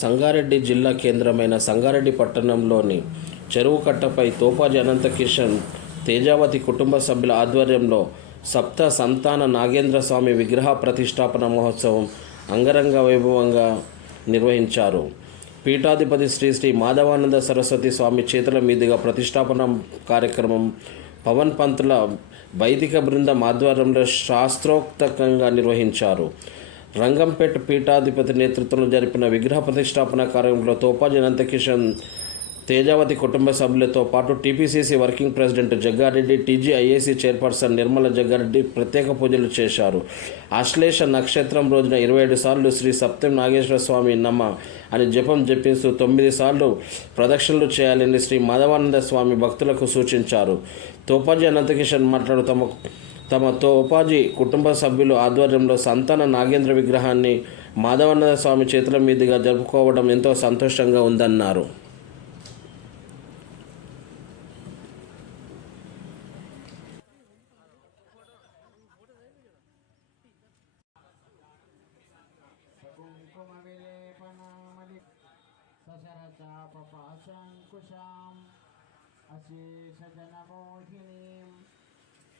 సంగారెడ్డి జిల్లా కేంద్రమైన సంగారెడ్డి పట్టణంలోని చెరువు కట్టపై తోపాజి అనంత కిషన్ తేజావతి కుటుంబ సభ్యుల ఆధ్వర్యంలో సప్త సంతాన నాగేంద్ర స్వామి విగ్రహ ప్రతిష్టాపన మహోత్సవం అంగరంగ వైభవంగా నిర్వహించారు. పీఠాధిపతి శ్రీ శ్రీ మాధవానంద సరస్వతి స్వామి చేతుల మీదుగా ప్రతిష్టాపన కార్యక్రమం పవన్ పంతుల వైదిక బృందం ఆధ్వర్యంలో శాస్త్రోక్తకంగా నిర్వహించారు. రంగంపేట పీఠాధిపతి నేతృత్వంలో జరిపిన విగ్రహ ప్రతిష్టాపన కార్యక్రమంలో తోపాజి అనంతకిషన్ తేజావతి కుటుంబ సభ్యులతో పాటు TPCC working president Jaggareddy TGIAC chairperson Nirmala Jaggareddy ప్రత్యేక పూజలు చేశారు. ఆశ్లేష నక్షత్రం రోజున ఇరవై ఏడు సార్లు శ్రీ సప్తం నాగేశ్వర స్వామి నమ్మ అని జపం జపిస్తూ తొమ్మిది సార్లు ప్రదక్షిణలు చేయాలని శ్రీ మాధవానంద స్వామి భక్తులకు సూచించారు. తోపాజీ అనంతకిషన్ మాట్లాడు తమ తమ తోపాజీ కుటుంబ సభ్యులు ఆధ్వర్యంలో సంతాన నాగేంద్ర విగ్రహాన్ని మాధవానంద స్వామి చేతుల మీదుగా జరుపుకోవడం ఎంతో సంతోషంగా ఉందన్నారు.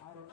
అరుణ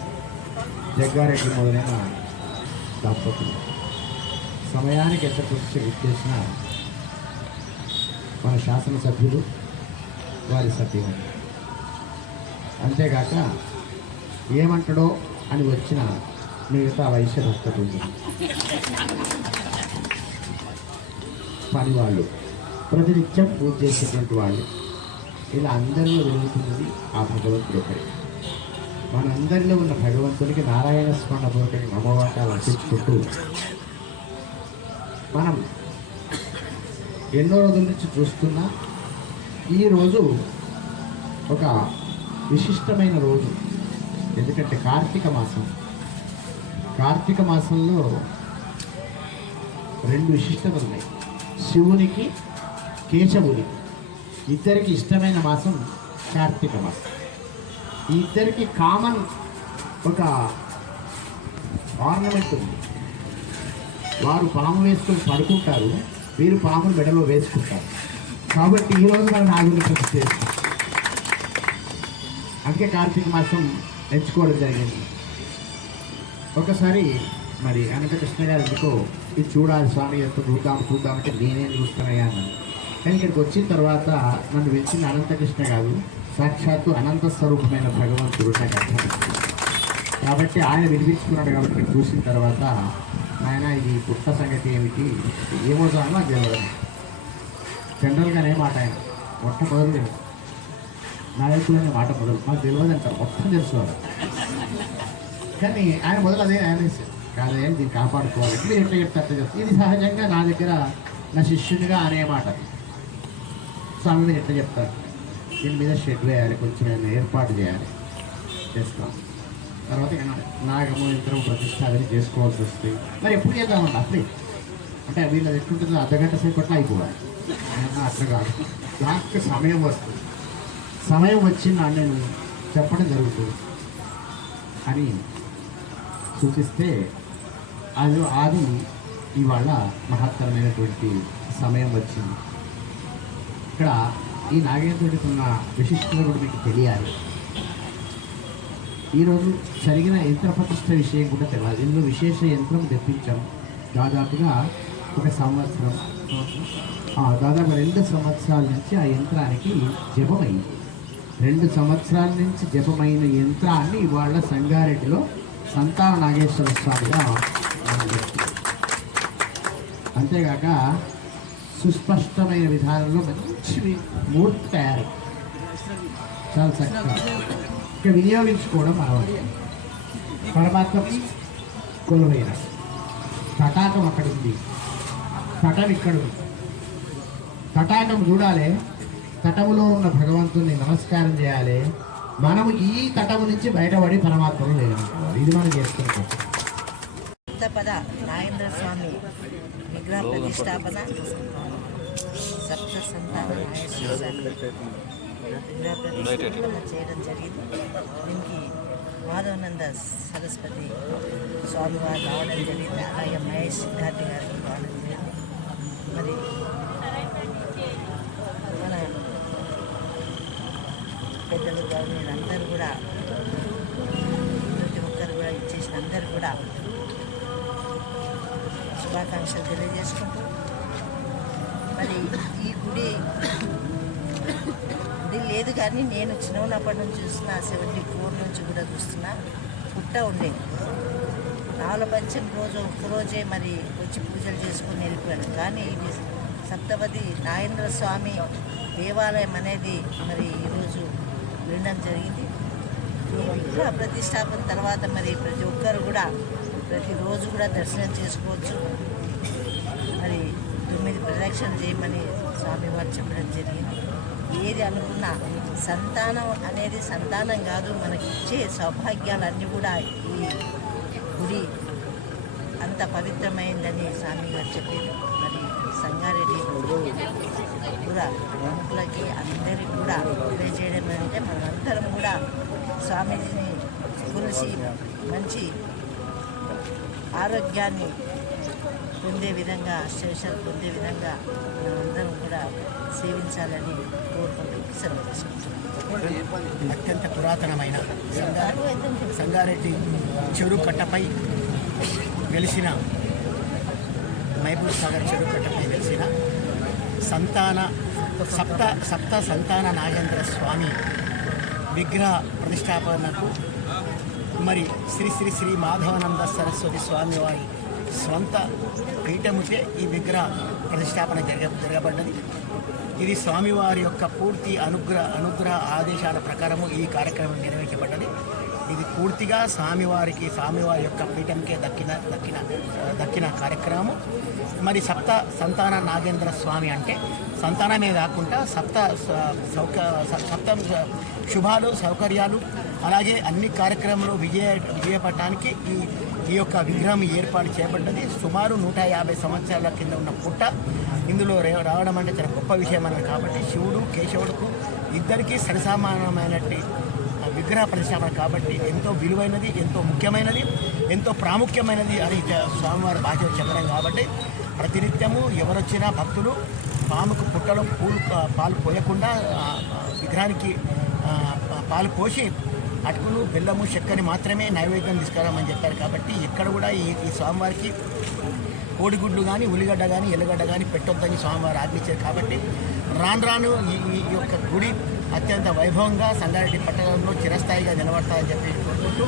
జగ్గారెడ్డి మొదలైన దంపతులు. సమయానికి ఎంత కృషి విచ్చేసిన మన శాసనసభ్యులు వారి సభ్యులు అంతేగాక ఏమంటాడో అని వచ్చిన మిగతా వైశ్య భక్తులు పని వాళ్ళు ప్రతినిత్యం పూజ చేసేటువంటి వాళ్ళు. ఇలా అందరిలో వెలుగుతున్నది ఆ భగవంతుడు మనందరిలో ఉన్న భగవంతునికి నారాయణ స్మరణ పూర్వకంగా అమ్మవాటాలు అర్పించుకుంటూ మనం ఎన్నో రోజుల నుంచి చూస్తున్నా ఈరోజు ఒక విశిష్టమైన రోజు. ఎందుకంటే కార్తీక మాసం. కార్తీక మాసంలో రెండు విశిష్టతలు ఉన్నాయి. శివునికి కేశవునికి. ఇద్దరికి ఇష్టమైన మాసం కార్తీక మాసం. ఈ ఇద్దరికి కామన్ ఒక ఆర్నమెంట్ ఉంది. వారు పాము వేసుకొని పడుకుంటారు వీరు పామును మెడలో వేసుకుంటారు. కాబట్టి ఈరోజు మనం నాగుని ప్రతిష్ఠ చేస్తాం. అందుకే కార్తీక మాసం ఎంచుకోవడం జరిగింది. ఒకసారి మరి అనంతకృష్ణ గారు ఎందుకో ఇది చూడాలి స్వామి ఎంత చూద్దాం చూద్దాం అంటే నేనేం చూస్తున్నాయా అన్నాను కానీ ఇక్కడికి వచ్చిన తర్వాత నన్ను వెచ్చిన అనంతకృష్ణ గారు సాక్షాత్తు అనంత స్వరూపమైన భగవంతుడు నాకు కాబట్టి ఆయన వినిపించుకున్నాడు కాబట్టి చూసిన తర్వాత ఆయన ఈ పుట్ట సంగతి ఏమిటి? ఏమో జానో నాకు తెలియదు జనరల్గానే మాట ఆయన? మొట్టమొదలు తెలుసు నాయకులనే మాట మొదలు. మాకు తెలియదు అంటారు. మొత్తం తెలుసుకోవాలి కానీ ఆయన మొదలు అదే ఆయన కాదే దీన్ని కాపాడుకోవాలి. మీరు ఎట్లా చెప్తే అట్లా ఇది సహజంగా నా దగ్గర నా శిష్యునిగా అనే మాట. స్వామి మీరు ఎట్లా చెప్తారు? దీని మీద షెడ్ వేయాలి కొంచెం ఏమైనా ఏర్పాటు చేయాలి. చేస్తాం. తర్వాత నాగము యంత్రం ప్రతిష్ట అవన్నీ చేసుకోవాల్సి వస్తుంది. మరి ఎప్పుడు చేద్దామండి అప్పుడే. అంటే వీళ్ళది ఎట్లుంటుందో అర్ధగంట సేపట్లో అయిపోవాలి. అట్లా కాదు. నాకు సమయం వస్తుంది. సమయం వచ్చిందా నేను చెప్పడం జరుగుతుంది. అని సూచిస్తే అది అది ఇవాళ మహత్తరమైనటువంటి సమయం వచ్చింది. ఇక్కడ ఈ నాగేంద్రుడికి ఉన్న విశిష్టత కూడా మీకు తెలియాలి. ఈరోజు జరిగిన యంత్ర ప్రతిష్ట విషయం కూడా తెలియాలి. ఇందులో విశేష యంత్రం తెప్పించాం. దాదాపుగా ఒక సంవత్సరం. దాదాపు రెండు సంవత్సరాల నుంచి ఆ యంత్రానికి జపమైంది. రెండు సంవత్సరాల నుంచి జపమైన యంత్రాన్ని ఇవాళ సంగారెడ్డిలో సంతాన నాగేశ్వర స్వామిగా అంతేకాక అంతేగాక సుస్పష్టమైన విధానంలో మంచి మూర్తి తయారు. చాలా చక్కగా. ఇక వినియోగించుకోవడం అలవాటు పరమాత్మ కొలువైన తటాకం అక్కడ ఉంది తటం ఇక్కడ ఉంది. తటాకం చూడాలి. తటములో ఉన్న భగవంతుని నమస్కారం చేయాలి. మనము ఈ తటము నుంచి బయటపడి పరమాత్మను లేదు ఇది మనం చేసుకుంటాం పద నాగేంద్ర స్వామి. విగ్రహ ప్రతిష్టాపన సప్త సంతాన విగ్రహ ప్రతిష్టాపన చేయడం జరిగింది దీనికి మాధవనంద సరస్వతి స్వామి వారు రావడం జరిగింది అలాగే మహేష్ సిద్ధార్థి గారికి రావడం జరిగింది మరి మన పెద్దలు గవర్నమెంట్ అందరూ కూడా ప్రతి ఒక్కరు కూడా ఇచ్చేసిన అందరూ కూడా శుభాకాంక్షలు తెలియజేసుకుంటూ మరి ఈ గుడి గుడి లేదు కానీ నేను చిన్నప్పటి నుంచి చూస్తున్నా సెవెంటీ ఫోర్ నుంచి కూడా చూస్తున్నా. పుట్ట ఉండేది నాలుగు పంచం రోజు ఒక్కరోజే మరి వచ్చి పూజలు చేసుకుని వెళ్ళిపోయాను. కానీ ఇది సప్తపది నాగేంద్ర స్వామి దేవాలయం అనేది మరి ఈరోజు వినడం జరిగింది. ఈ విగ్రహ ప్రతిష్టాపన తర్వాత మరి ప్రతి ఒక్కరు కూడా ప్రతిరోజు కూడా దర్శనం చేసుకోవచ్చు. మరి తొమ్మిది ప్రదక్షిణ చేయమని స్వామివారు చెప్పడం జరిగింది. ఏది అనుకున్నా సంతానం అనేది సంతానం కాదు మనకి ఇచ్చే సౌభాగ్యాలన్నీ కూడా ఈ గుడి అంత పవిత్రమైందని స్వామి గారు చెప్పారు. మరి సంగారెడ్డి కూడా ప్రముఖులకి అందరికీ కూడా తెలియజేయడం అంటే మనందరం కూడా స్వామీజీని కొలిసి మంచి ఆరోగ్యాన్ని పొందే విధంగా శేషాలు పొందే విధంగా మనమందరం కూడా సేవించాలని కోరుకుంటూ సెలవు తీసుకుంటున్నాం. అత్యంత పురాతనమైన సంగారెడ్డి చెరు కట్టపై వెలిసిన మహబూబ్ సాగర్ చెరు కట్టపై వెలిసిన సంతాన సప్త సప్త సంతాన నాగేంద్ర స్వామి విగ్రహ ప్రతిష్టాపనకు మరి శ్రీ శ్రీ శ్రీ మాధవానంద సరస్వతి స్వామివారి సొంత పీఠముకే ఈ విగ్రహ ప్రతిష్టాపన జరగ జరగబడ్డది. ఇది స్వామివారి యొక్క పూర్తి అనుగ్రహ అనుగ్రహ ఆదేశాల ప్రకారము ఈ కార్యక్రమం నిర్వహించబడ్డది. ఇది పూర్తిగా స్వామివారికి స్వామివారి యొక్క పీఠంకే దక్కిన దక్కిన దక్కిన కార్యక్రమం మరి సప్త సంతాన నాగేంద్ర స్వామి అంటే సంతానమే కాకుండా సప్త స- సౌక సప్త శుభాలు సౌకర్యాలు అలాగే అన్ని కార్యక్రమాలు విజయ విజయపడటానికి ఈ ఈ యొక్క విగ్రహం ఏర్పాటు చేయబడ్డది సుమారు నూట యాభై సంవత్సరాల కింద ఉన్న పుట్ట. ఇందులో రావడం అంటే చాలా గొప్ప విషయం అన్నది కాబట్టి శివుడు కేశవుడుకు ఇద్దరికీ సరిసమానమైనటువంటి విగ్రహ ప్రతిష్టాపన కాబట్టి ఎంతో విలువైనది ఎంతో ముఖ్యమైనది ఎంతో ప్రాముఖ్యమైనది అని స్వామివారి బాధ్యత చెప్పడం కాబట్టి ప్రతినిత్యము ఎవరొచ్చినా భక్తులు పాముకు పుట్టడం పూలు పాలు పోయకుండా విగ్రహానికి పాలు పోసి అటుకులు బెల్లము చక్కెర మాత్రమే నైవేద్యం తీసుకురామని చెప్పారు కాబట్టి ఎక్కడ కూడా ఈ ఈ స్వామివారికి కోడిగుడ్లు కానీ ఉల్లిగడ్డ కానీ ఎల్లగడ్డ కానీ పెట్టొద్దని స్వామివారు ఆజ్ఞించారు కాబట్టి రాను రాను ఈ ఈ యొక్క గుడి అత్యంత వైభవంగా సంగారెడ్డి పట్టణంలో చిరస్థాయిగా నిలబడతాయని చెప్పి కోరుకుంటూ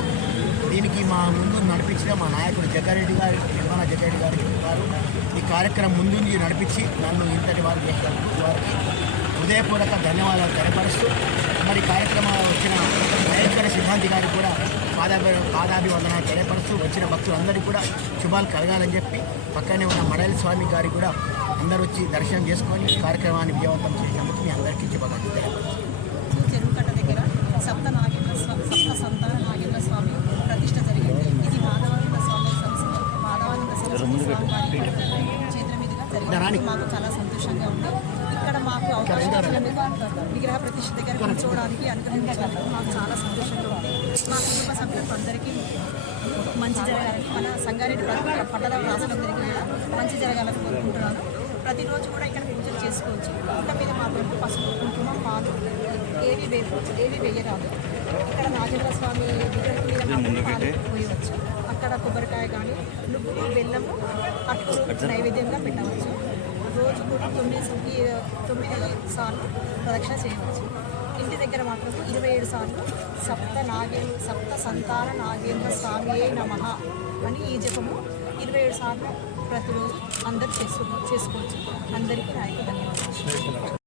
దీనికి మా ముందు నడిపించిన మా నాయకుడు జగ్గారెడ్డి గారు నిర్మాణ జగ్గారెడ్డి గారు చెప్పారు ఈ కార్యక్రమం ముందుండి నడిపించి నన్ను ఇంతటి వారు చేశారు వారికి హృదయపూర్వక ధన్యవాదాలు తెలపరుస్తూ మరి కార్యక్రమాలు వచ్చిన సిద్ధాంతి గారికి కూడా పాదాభి పాదాభివందనాలు తెలియపరుస్తూ వచ్చిన భక్తులందరికీ కూడా శుభాలు కలగాలని చెప్పి పక్కనే ఉన్న మడలి స్వామి గారికి కూడా అందరూ వచ్చి దర్శనం చేసుకొని కార్యక్రమాన్ని విజయవంతం చేసినందుకు మీ అందరికీ శుభాకాంక్షలు తెలియపరుస్తున్నాను. చెరువుకట్ట దగ్గర సప్త నాగేంద్ర సప్త నాగేంద్ర స్వామి ప్రతిష్ట జరిగింది. ఇది మాధవానంద స్వామి సంస్థ మాధవానంద సరస్వతి స్వామి వారి చేతుల మీదుగా జరిగింది. మాకు చాలా సంతోషంగా ఉంది ఇక్కడ మాకు అవకాశం ఇచ్చినందుకు విగ్రహ ప్రతిష్ట దగ్గర కూర్చోవడానికి అనుగ్రహించినందుకు మాకు చాలా సంతోషంగా ఉంది మా కుటుంబ సభ్యులకు అందరికీ మంచి జరగాలని మన సంగారెడ్డి పట్టణ రాష్ట్రందరికీ కూడా మంచి జరగాలని కోరుకుంటున్నాను ప్రతిరోజు కూడా ఇక్కడ పూజలు చేసుకోవచ్చు ఇంత మీద మాత్రం పసుపు కుంకుమ పాలు ఏవి వేరు ఏవి వేయరాదు ఇక్కడ నాగేంద్ర స్వామి విగ్రహం మీద పాలు పోయవచ్చు అక్కడ కొబ్బరికాయ కానీ నువ్వులు బెల్లము అట్లు నైవేద్యంగా పెట్టవచ్చు. రోజు కూడా తొమ్మిది ఈ తొమ్మిది సార్లు ప్రదక్షిణ చేయవచ్చు. ఇంటి దగ్గర మాత్రం ఇరవై ఏడు సార్లు సప్త నాగే సప్త సంతాన నాగేంద్ర స్వామియే నమః అని ఈ జపము ఇరవై ఏడు సార్లు ప్రతిరోజు అందరు చేసుకో చేసుకోవచ్చు. అందరికీ నాయకు ధన్యవాదాలు.